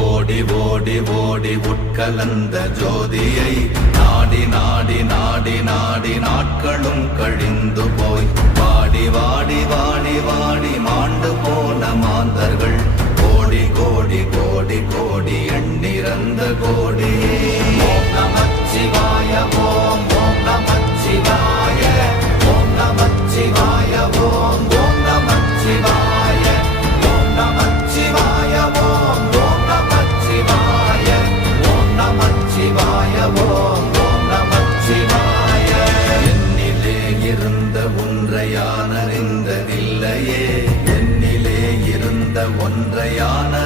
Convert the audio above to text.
ஓடி ஓடி ஓடி உட்கலந்த ஜோதியை நாடி நாடி நாடி நாடி நாட்களும் கழிந்து போய் வாடி வாடி வாடி வாடி மாண்டு போன மாந்தர்கள் கோடி கோடி கோடி கோடி எண்ணிறந்த கோடி. ஓம் நமச்சிவாய ஓம் ஓம் நமச்சிவாய ஓம் நமச்சிவாய ஓம் ஓம் நமச்சிவாய ஓம் நமச்சிவாய ஓம் ஓம் நமச்சிவாய ஓம் நமச்சிவாய ஓம் ஓம் நமச்சிவாய. என்னிலே இருந்த ஒன்றை யான் அறிந்ததில்லையே, என்னிலே இருந்த ஒன்றை யான்